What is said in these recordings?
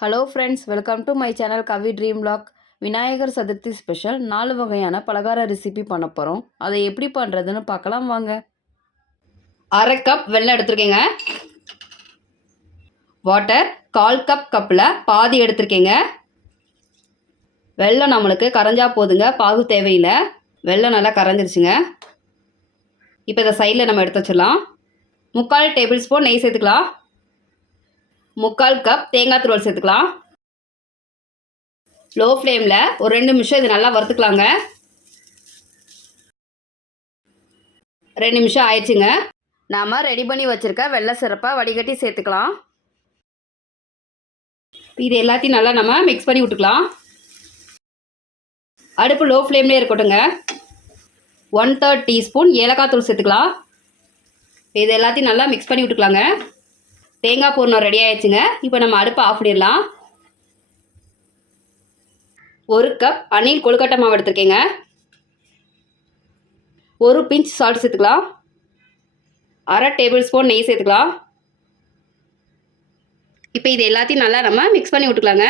Hello friends welcome to my channel Kavi dream log Vinayagar Chaturthi special நாலு வகையான பலகார recipe பண்ண போகிறோம் அதை எப்படி பண்ணுறதுன்னு பார்க்கலாம் வாங்க. அரை கப் வெள்ளம் எடுத்துருக்கேங்க. வாட்டர் கால் கப் கப்பில் பாதி எடுத்திருக்கீங்க. வெள்ளம் நம்மளுக்கு கரைஞ்சா போதுங்க பாகு தேவையில்லை. வெள்ளம் நல்லா கரைஞ்சிருச்சுங்க. இப்போ இதை சைடில் நம்ம எடுத்து வச்சிடலாம். முக்கால் டேபிள் ஸ்பூன் நெய் சேர்த்துக்கலாம். முக்கால் கப் தேங்காய் துருவல் சேர்த்துக்கலாம். லோ ஃப்ளேமில் ஒரு ரெண்டு நிமிஷம் இது நல்லா வறுத்துக்கலாங்க. ரெண்டு நிமிஷம் ஆயிடுச்சுங்க. நாம் ரெடி பண்ணி வச்சுருக்க வெள்ளை சிறப்பை வடிகட்டி சேர்த்துக்கலாம். இது எல்லாத்தையும் நல்லா நம்ம மிக்ஸ் பண்ணி விட்டுக்கலாம். அடுப்பு லோ ஃப்ளேம்லேயே இருக்கட்டுங்க ஒன் தேர்ட் டீஸ்பூன் ஏலக்காய் தூள் சேர்த்துக்கலாம். இது எல்லாத்தையும் நல்லா மிக்ஸ் பண்ணி விட்டுக்கலாங்க. தேங்காய் பூர்ணம் ரெடி ஆயிடுச்சுங்க. இப்போ நம்ம அடுப்பை ஆஃப் பண்ணிடலாம். ஒரு கப் அணில் கொழுக்கட்டை மாவு எடுத்துருக்கேங்க. ஒரு பிஞ்ச் சால்ட் சேர்த்துக்கலாம். அரை டேபிள் ஸ்பூன் நெய் சேர்த்துக்கலாம். இப்போ இது எல்லாத்தையும் நல்லா நம்ம மிக்ஸ் பண்ணி விட்டுக்கலாங்க.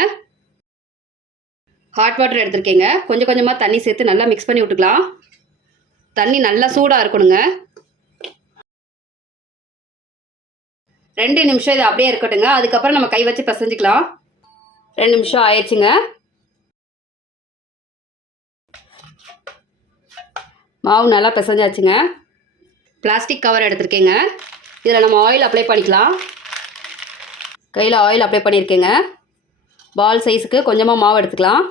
ஹாட் வாட்டர் எடுத்துருக்கேங்க. கொஞ்சம் கொஞ்சமாக தண்ணி சேர்த்து நல்லா மிக்ஸ் பண்ணி விட்டுக்கலாம். தண்ணி நல்லா சூடாக இருக்கணுங்க. ரெண்டு நிமிஷம் இது அப்படியே இருக்கட்டுங்க. அதுக்கப்புறம் நம்ம கை வச்சு பிசைஞ்சிக்கலாம். ரெண்டு நிமிஷம் ஆயிடுச்சுங்க. மாவு நல்லா பிசைஞ்சாச்சுங்க. பிளாஸ்டிக் கவர் எடுத்திருக்கேங்க. இதில் நம்ம ஆயில் அப்ளை பண்ணிக்கலாம். கையில் ஆயில் அப்ளை பண்ணியிருக்கேங்க. பால் சைஸுக்கு கொஞ்சமாக மாவு எடுத்துக்கலாம்.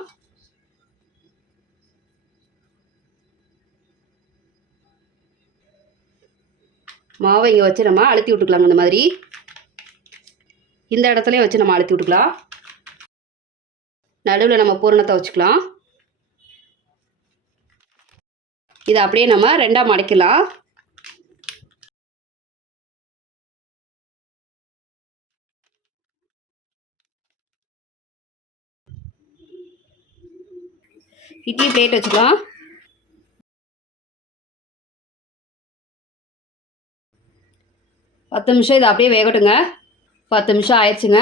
மாவை இங்கே வச்சு நம்ம அழுத்தி விட்டுக்கலாங்க இந்த மாதிரி. இந்த இடத்துலையும் வச்சு நம்ம அழுத்தி விட்டுக்கலாம். நடுவில் நம்ம பூரணத்தை வச்சுக்கலாம். இதை அப்படியே நம்ம ரெண்டாக மடக்கலாம் இட்லி பிளேட் வச்சுக்கலாம். பத்து நிமிஷம் இதை அப்படியே வேகட்டுங்க. பத்து நிமிஷம் ஆயிடுச்சுங்க.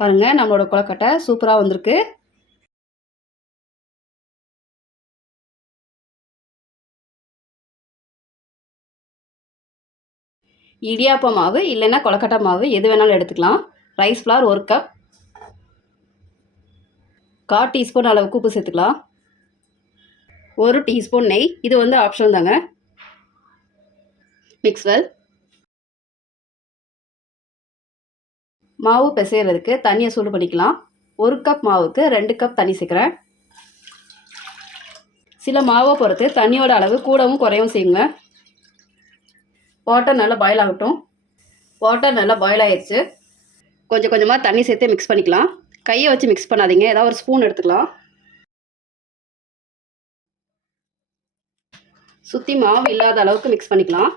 பாருங்கள் நம்மளோட கொலக்கட்டை சூப்பராக வந்திருக்கு. இடியாப்ப மாவு இல்லைன்னா கொலக்கட்டை மாவு எது வேணாலும் எடுத்துக்கலாம். ரைஸ் ஃப்ளார் ஒரு கப் கால் டீஸ்பூன் அளவுக்கு உப்பு சேர்த்துக்கலாம். ஒரு டீஸ்பூன் நெய். இது வந்து ஆப்ஷன் தாங்க. மிக்ஸ் மாவு பிசைகிறதுக்கு தண்ணியை சூடு பண்ணிக்கலாம். ஒரு கப் மாவுக்கு ரெண்டு கப் தண்ணி சேர்க்குறேன். சில மாவை பொறுத்து தண்ணியோட அளவு கூடவும் குறையவும் செய்யுங்க. வாட்டர் நல்லா பாயில் ஆகட்டும். வாட்டர் நல்லா பாயில் ஆயிடுச்சு கொஞ்சம் கொஞ்சமாக தண்ணி சேர்த்து மிக்ஸ் பண்ணிக்கலாம். கையை வச்சு மிக்ஸ் பண்ணாதீங்க. ஏதாவது ஒரு ஸ்பூன் எடுத்துக்கலாம். சுற்றி மாவு இல்லாத அளவுக்கு மிக்ஸ் பண்ணிக்கலாம்.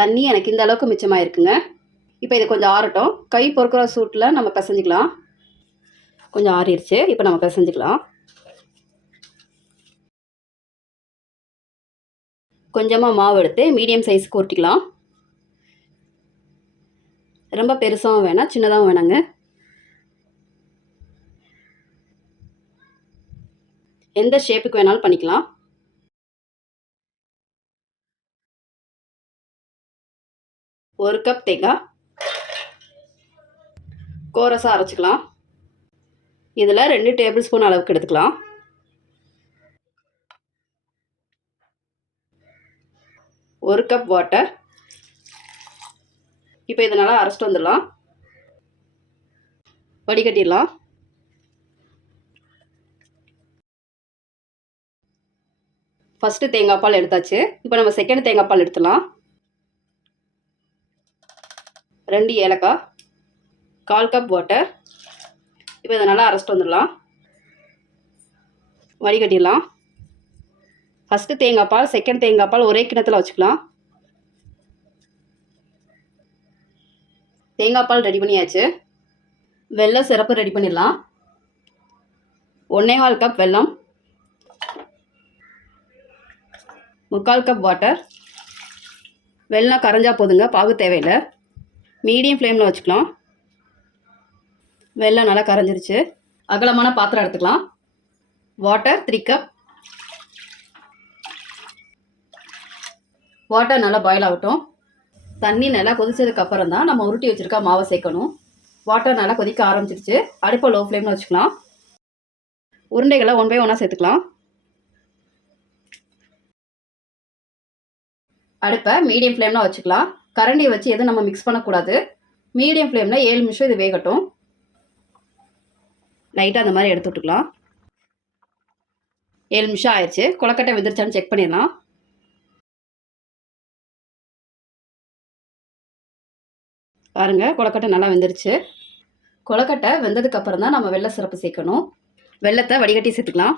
தண்ணி எனக்கு இந்த அளவுக்கு மிச்சமாக இருக்குங்க இப்போ இது கொஞ்சம் ஆறட்டும். கை பொறுக்கிற சூட்டில் நம்ம பிசைஞ்சிக்கலாம். கொஞ்சம் ஆறிடுச்சு. இப்போ நம்ம பிசைஞ்சிக்கலாம். கொஞ்சமாக மாவு எடுத்து மீடியம் சைஸுக்கு உருட்டிக்கலாம் ரொம்ப பெருசாகவும் வேணாம் சின்னதாகவும் வேணாங்க. எந்த ஷேப்புக்கு வேணாலும் பண்ணிக்கலாம். ஒரு கப் தேங்காய். கோரஸாக அரைச்சிக்கலாம். இதில் ரெண்டு டேபிள் ஸ்பூன் அளவுக்கு எடுத்துக்கலாம். ஒரு கப் வாட்டர். இப்போ இதை நல்லா அரைச்சிட்டு வந்துடலாம். வடிகட்டிடலாம். ஃபஸ்ட்டு தேங்காய் பால் எடுத்தாச்சு. இப்போ நம்ம செகண்ட் தேங்காய் பால் எடுத்துடலாம். ரெண்டு ஏலக்காய். கால் கப் வாட்டர் இப்போ இதை நல்லா அரைச்சிட்டு வந்துடலாம். வடிகட்டிடலாம். ஃபஸ்ட்டு தேங்காய் பால் செகண்ட் தேங்காய் பால் ஒரே கிணத்துல வச்சுக்கலாம். தேங்காய் பால் ரெடி பண்ணியாச்சு. வெள்ளம் சிறப்பு ரெடி பண்ணிடலாம். ஒன்றே கால் கப் வெல்லம். முக்கால் கப் வாட்டர் வெள்ளம் கரைஞ்சா போதுங்க பாகு தேவையில்லை. மீடியம் ஃப்ளேமில் வச்சுக்கலாம். வெள்ளம் நல்லா கரைஞ்சிருச்சு. அகலமான பாத்திரம் எடுத்துக்கலாம். வாட்டர் த்ரீ கப் வாட்டர் நல்லா பாயில் ஆகட்டும். தண்ணி நல்லா கொதிச்சதுக்கு அப்புறம் தான் நம்ம உருட்டி வச்சுருக்கா மாவை சேர்க்கணும். வாட்டர் நல்லா கொதிக்க ஆரம்பிச்சிருச்சு. அடுப்பை லோ ஃப்ளேமில் வச்சுக்கலாம். உருண்டைகளை ஒன் பை ஒன்னாக சேர்த்துக்கலாம். அடுப்பை மீடியம் ஃப்ளேமில் வச்சுக்கலாம். கரண்டியை வச்சு எதுவும் நம்ம மிக்ஸ் பண்ணக்கூடாது. மீடியம் ஃப்ளேமில் ஏழு நிமிஷம் இது வேகட்டும். லைட்டாக அந்த மாதிரி எடுத்து விட்டுக்கலாம். ஏழு நிமிஷம் ஆயிடுச்சு. கொலக்கட்டை வெந்துருச்சான்னு செக் பண்ணிடலாம். பாருங்க கொலக்கட்டை நல்லா வெந்துருச்சு. கொலக்கட்டை வெந்ததுக்கப்புறம் தான் நம்ம வெள்ளை சிறப்பு சேர்க்கணும். வெள்ளத்தை வடிகட்டி சேர்த்துக்கலாம்.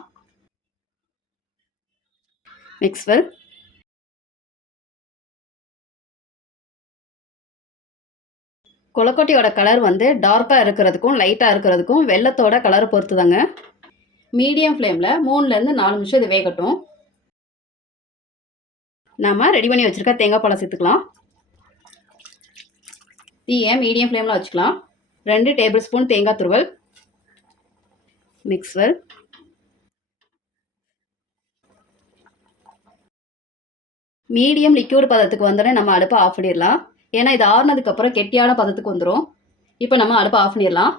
மிக்ஸ் வெல் கொலக்கொட்டியோட கலர் வந்து டார்க்காக இருக்கிறதுக்கும் லைட்டாக இருக்கிறதுக்கும் வெள்ளத்தோட கலரை பொறுத்து தாங்க மீடியம் ஃப்ளேமில் மூணுலேருந்து நாலு நிமிஷம் இது வேகட்டும். நாம் ரெடி பண்ணி வச்சுருக்க தேங்காய் பழம் சேர்த்துக்கலாம். தீயை மீடியம் ஃப்ளேமில் வச்சுக்கலாம். ரெண்டு டேபிள் ஸ்பூன் தேங்காய் துருவல். மிக்ஸ்வர் மீடியம் லிக்யூட் பதத்துக்கு வந்தோடனே நம்ம அடுப்பை ஆஃப் பண்ணிடலாம். ஏன்னா இது ஆறுனதுக்கப்புறம் கெட்டியான பதத்துக்கு வந்துடும் இப்போ நம்ம அடுப்பை ஆஃப் பண்ணிடலாம்.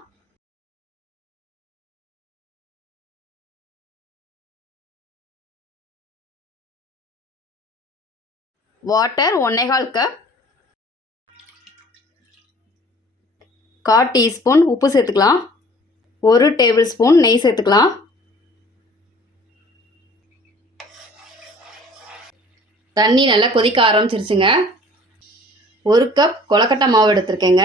வாட்டர் ஒன்னேகால் கப் கால் டீஸ்பூன் உப்பு சேர்த்துக்கலாம். ஒரு டேபிள் ஸ்பூன் நெய் சேர்த்துக்கலாம். தண்ணி நல்லா கொதிக்க ஆரம்பிச்சிருச்சுங்க. ஒரு கப் கொலக்கட்டை மாவு எடுத்திருக்கேங்க.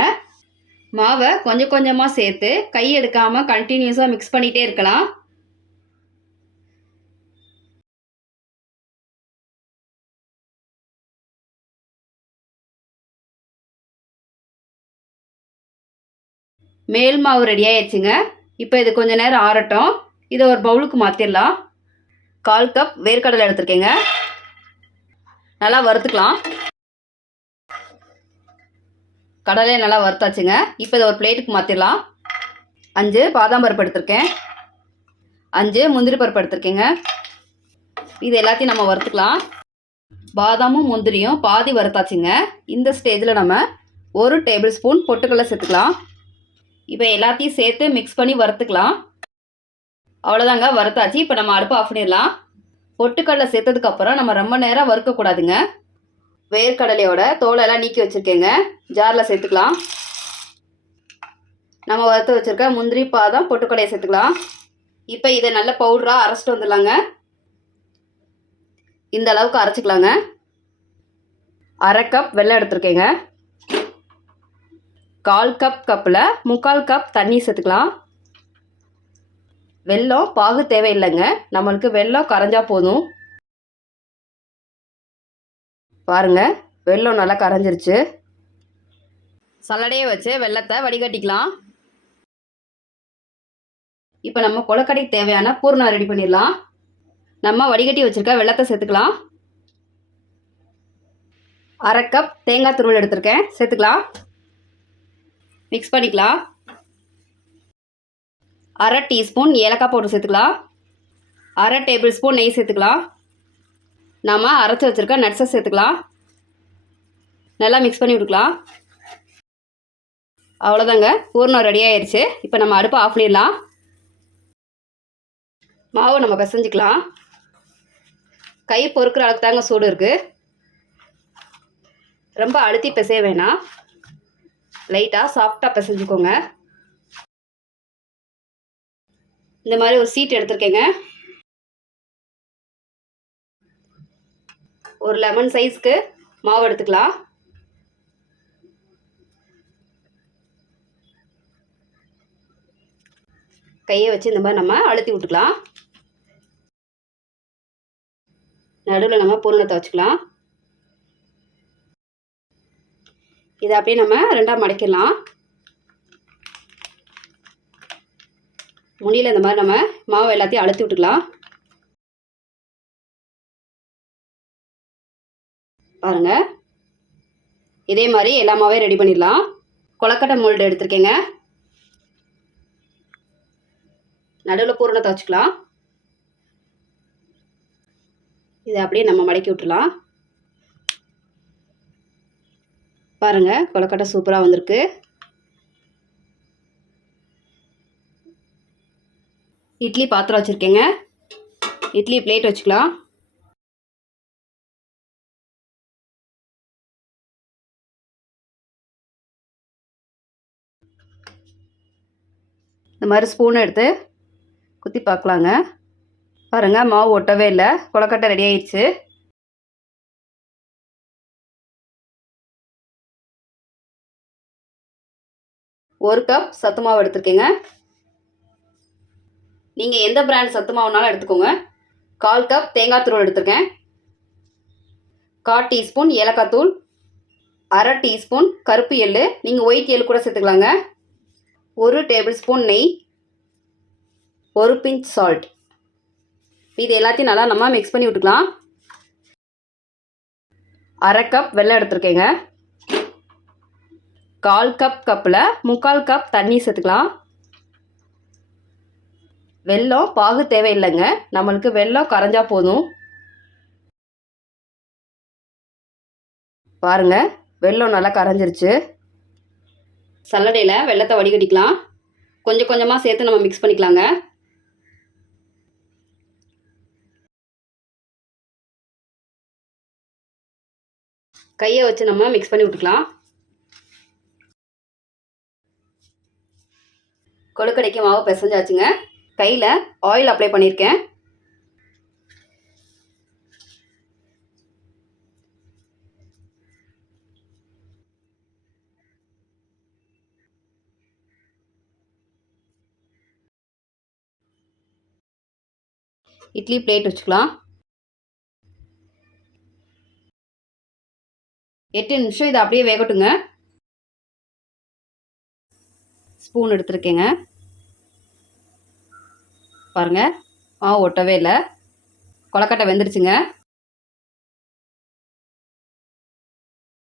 மாவை கொஞ்சம் கொஞ்சமாக சேர்த்து கை எடுக்காமல் கண்டினியூஸாக மிக்ஸ் பண்ணிகிட்டே இருக்கலாம். மேல் மாவு ரெடி ஆயிடுச்சுங்க இப்போ இது கொஞ்ச நேரம் ஆறட்டும். இதை ஒரு பவுலுக்கு மாற்றிடலாம் கால் கப் வேர்க்கடலை எடுத்திருக்கேங்க. நல்லா வறுத்துக்கலாம். கடலையை நல்லா வறுத்தாச்சுங்க. இப்போ இதை ஒரு பிளேட்டுக்கு மாற்றிடலாம் அஞ்சு பாதாம் பருப்பு எடுத்திருக்கேன். அஞ்சு முந்திரி பருப்பு எடுத்திருக்கேங்க. இது எல்லாத்தையும் நம்ம வறுத்துக்கலாம். பாதாமும் முந்திரியும் பாதி வறுத்தாச்சுங்க. இந்த ஸ்டேஜில் நம்ம ஒரு டேபிள் ஸ்பூன் பொட்டுக்கடலை சேர்த்துக்கலாம். இப்போ எல்லாத்தையும் சேர்த்து மிக்ஸ் பண்ணி வறுத்துக்கலாம். அவ்வளோதாங்க வறுத்தாச்சு. இப்போ நம்ம அடுப்பு ஆஃப் பண்ணிடலாம். பொட்டுக்கடலை சேர்த்ததுக்கப்புறம் நம்ம ரொம்ப நேரம் வறுக்கக்கூடாதுங்க. வேர்க்கடலையோட தோலெல்லாம் நீக்கி வச்சுருக்கேங்க. ஜாரில் சேர்த்துக்கலாம். நம்ம வறுத்து வச்சுருக்க முந்திரி பாதம் பொட்டுக்கடையை சேர்த்துக்கலாம். இப்போ இதை நல்ல பவுடராக அரைச்சிட்டு வந்துடலாங்க. இந்த அளவுக்கு அரைச்சிக்கலாங்க. அரை கப் வெள்ளம் எடுத்துருக்கேங்க. கால் கப் கப்பில் முக்கால் கப் தண்ணி சேர்த்துக்கலாம். வெல்லம் பாகு தேவையில்லைங்க. நம்மளுக்கு வெல்லம் கரைஞ்சா போதும். பாருங்க வெள்ளம் நல்லா கரைஞ்சிருச்சு. சல்லடையை வச்சு வெள்ளத்தை வடிகட்டிக்கலாம். இப்போ நம்ம கொலக்கடைக்கு தேவையான பூர்ணம் ரெடி பண்ணிடலாம். நம்ம வடிகட்டி வச்சுருக்க வெள்ளத்தை சேர்த்துக்கலாம். அரை கப் தேங்காய் துருவல் எடுத்திருக்கேன் சேர்த்துக்கலாம். மிக்ஸ் பண்ணிக்கலாம். அரை டீஸ்பூன் ஏலக்காய் பவுடர் சேர்த்துக்கலாம். அரை டேபிள் ஸ்பூன் நெய் சேர்த்துக்கலாம். நாம் அரைச்சி வச்சுருக்க நட்ஸை சேர்த்துக்கலாம். நல்லா மிக்ஸ் பண்ணி விட்டுக்கலாம் அவ்வளோதாங்க பூர்ணம் ரெடி ஆயிடுச்சு இப்போ நம்ம அடுப்பை ஆஃப் பண்ணிடலாம். மாவு நம்ம பிசைஞ்சிக்கலாம். கை பொறுக்கிற அளவுக்கு தாங்க சூடு இருக்குது ரொம்ப அழுத்தி பிசைய வேணாம். லைட்டாக சாஃப்டாக பிசைஞ்சுக்கோங்க. இந்த மாதிரி ஒரு சீட் எடுத்திருக்கேங்க. ஒரு லெமன் சைஸ்க்கு மாவு எடுத்துக்கலாம். கையை வச்சு இந்த மாதிரி நம்ம அழுத்தி விட்டுக்கலாம். நடுவில் நம்ம பூரணத்தை வச்சுக்கலாம். இதை அப்படியே நம்ம ரெண்டாக மடக்கிடலாம். முனியில் இந்த மாதிரி நம்ம மாவு எல்லாத்தையும் அழுத்தி விட்டுக்கலாம். பாருங்க. இதே மாதிரி எல்லா ரெடி பண்ணிடலாம். கொலக்கட்டை மோல்டு எடுத்துருக்கேங்க. நடுவில் பூரணத்தை வச்சுக்கலாம். இதை அப்படியே நம்ம மடக்கி விட்டுலாம் பாருங்கள் கொலக்கட்டை சூப்பராக வந்திருக்கு. இட்லி பாத்திரம் வச்சுருக்கேங்க. இட்லி பிளேட் வச்சுக்கலாம். இந்த மாதிரி ஸ்பூன் எடுத்து குத்தி பார்க்கலாங்க. பாருங்க மாவு ஒட்டவே இல்லை. கொலக்கட்டை ரெடி ஆயிடுச்சு ஒரு கப் சத்து மாவு எடுத்துருக்கீங்க. நீங்கள் எந்த பிராண்ட் சத்து மாவுனாலும் எடுத்துக்கோங்க. கால் கப் தேங்காய் தூள் எடுத்திருக்கேன். கால் டீஸ்பூன் ஏலக்காய் தூள் அரை டீஸ்பூன் கருப்பு எள்ளு. நீங்கள் ஒயிட் எள்ளு கூட சேர்த்துக்கலாங்க. ஒரு டேபிள் ஸ்பூன் நெய் ஒரு பிஞ்ச் சால்ட் இது எல்லாத்தையும் நல்லா நம்ம மிக்ஸ் பண்ணி விட்டுக்கலாம். அரை கப் வெல்லம் எடுத்துருக்கேங்க. கால் கப் கப்பில் முக்கால் கப் தண்ணி சேர்த்துக்கலாம். வெல்லம் பாகு தேவையில்லைங்க. நம்மளுக்கு வெல்லம் கரைஞ்சா போதும். பாருங்க வெள்ளம் நல்லா கரைஞ்சிருச்சு. சல்லடையில் வெள்ளத்தை வடிகட்டிக்கலாம். கொஞ்சம் கொஞ்சமாக சேர்த்து நம்ம மிக்ஸ் பண்ணிக்கலாங்க. கையை வச்சு நம்ம மிக்ஸ் பண்ணி விட்டுக்கலாம். கொழுக்கடைக்கு மாவு பிசைஞ்சாச்சுங்க. கையில் ஆயில் அப்ளை பண்ணியிருக்கேன். இட்லி பிளேட் வச்சுக்கலாம். எட்டு நிமிஷம் இதை அப்படியே வேகட்டுங்க. ஸ்பூன் எடுத்துருக்கேங்க. பாருங்க. மாவு ஒட்டவே இல்லை. கொலக்கட்டை வெந்துருச்சுங்க.